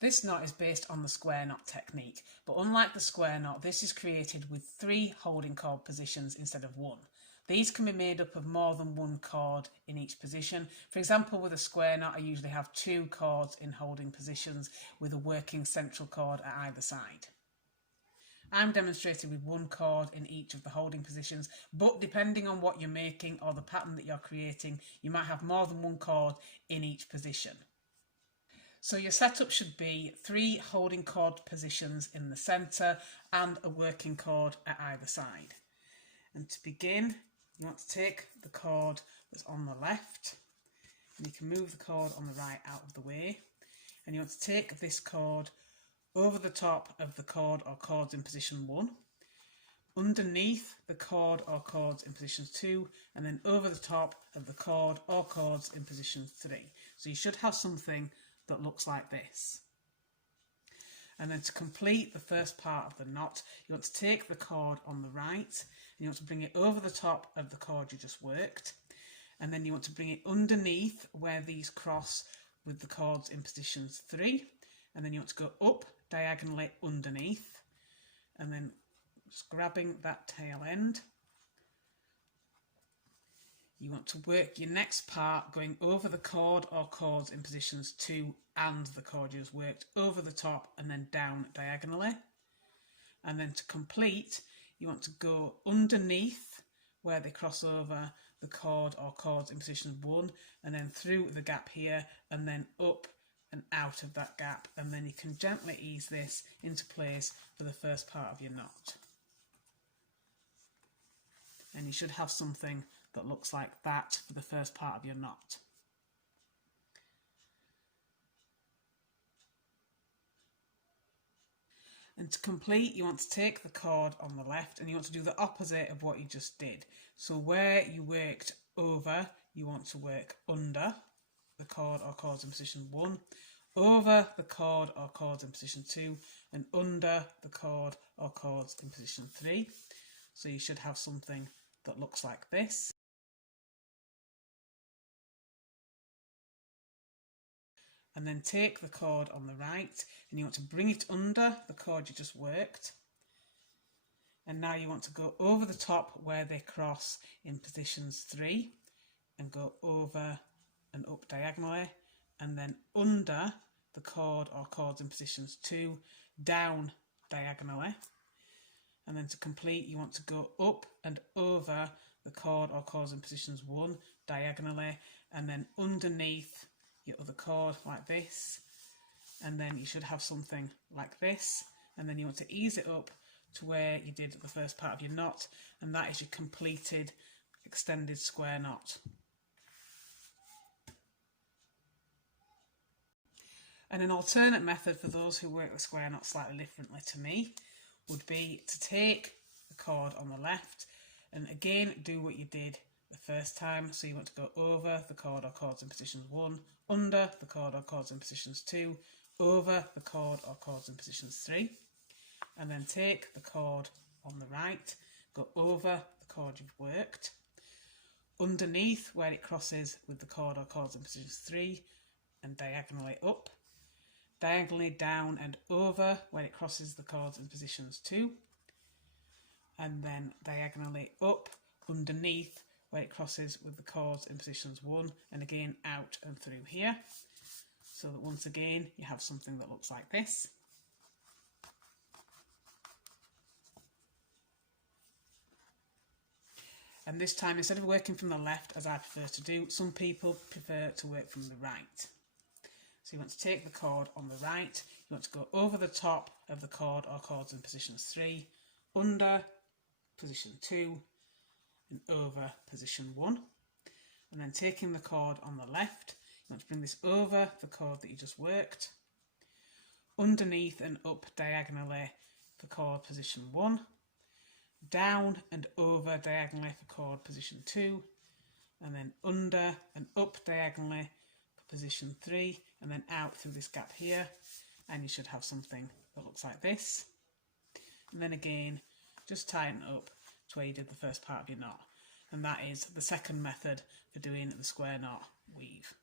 This knot is based on the square knot technique, but unlike the square knot, this is created with 3 holding cord positions instead of 1. These can be made up of more than 1 cord in each position. For example, with a square knot, I usually have 2 cords in holding positions with a working central cord at either side. I'm demonstrating with 1 cord in each of the holding positions, but depending on what you're making or the pattern that you're creating, you might have more than 1 cord in each position. So your setup should be 3 holding cord positions in the centre and a working cord at either side. And to begin, you want to take the cord that's on the left, and you can move the cord on the right out of the way, and you want to take this cord over the top of the cord or cords in position 1, underneath the cord or cords in position 2, and then over the top of the cord or cords in position 3. So you should have something that looks like this. And then to complete the first part of the knot, you want to take the cord on the right and you want to bring it over the top of the cord you just worked, and then you want to bring it underneath where these cross with the cords in positions 3, and then you want to go up diagonally underneath, and then just grabbing that tail end. You want to work your next part going over the cord or cords in positions 2 and the cord you just worked, over the top and then down diagonally. And then to complete, you want to go underneath where they cross over the cord or cords in position 1, and then through the gap here, and then up and out of that gap, and then you can gently ease this into place for the first part of your knot. And you should have something that looks like that for the first part of your knot. And to complete, you want to take the cord on the left and you want to do the opposite of what you just did. So where you worked over, you want to work under the cord or cords in position 1, over the cord or cords in position 2, and under the cord or cords in position 3. So you should have something that looks like this. And then take the cord on the right and you want to bring it under the cord you just worked. And now you want to go over the top where they cross in positions 3 and go over and up diagonally, and then under the cord or cords in positions 2, down diagonally. And then to complete, you want to go up and over the cord or cords in positions 1 diagonally, and then underneath your other cord like this, and then you should have something like this. And then you want to ease it up to where you did the first part of your knot, and that is your completed extended square knot. And an alternate method for those who work the square knot slightly differently to me would be to take the cord on the left and again do what you did the first time. So you want to go over the cord or cords in positions 1, under the cord or cords in positions 2, over the cord or cords in positions 3, and then take the cord on the right, go over the cord you've worked, underneath where it crosses with the cord or cords in positions 3, and diagonally up, diagonally down and over where it crosses the cords in positions 2, and then diagonally up underneath where it crosses with the cords in positions 1, and again out and through here, so that once again you have something that looks like this. And this time, instead of working from the left as I prefer to do, some people prefer to work from the right. So you want to take the cord on the right, you want to go over the top of the cord or cords in positions 3, under position 2, and over position 1. And then taking the cord on the left, you want to bring this over the cord that you just worked, underneath and up diagonally for cord position 1, down and over diagonally for cord position 2, and then under and up diagonally for position 3, and then out through this gap here, and you should have something that looks like this. And then again, just tighten up to where you did the first part of your knot. And that is the second method for doing the square knot weave.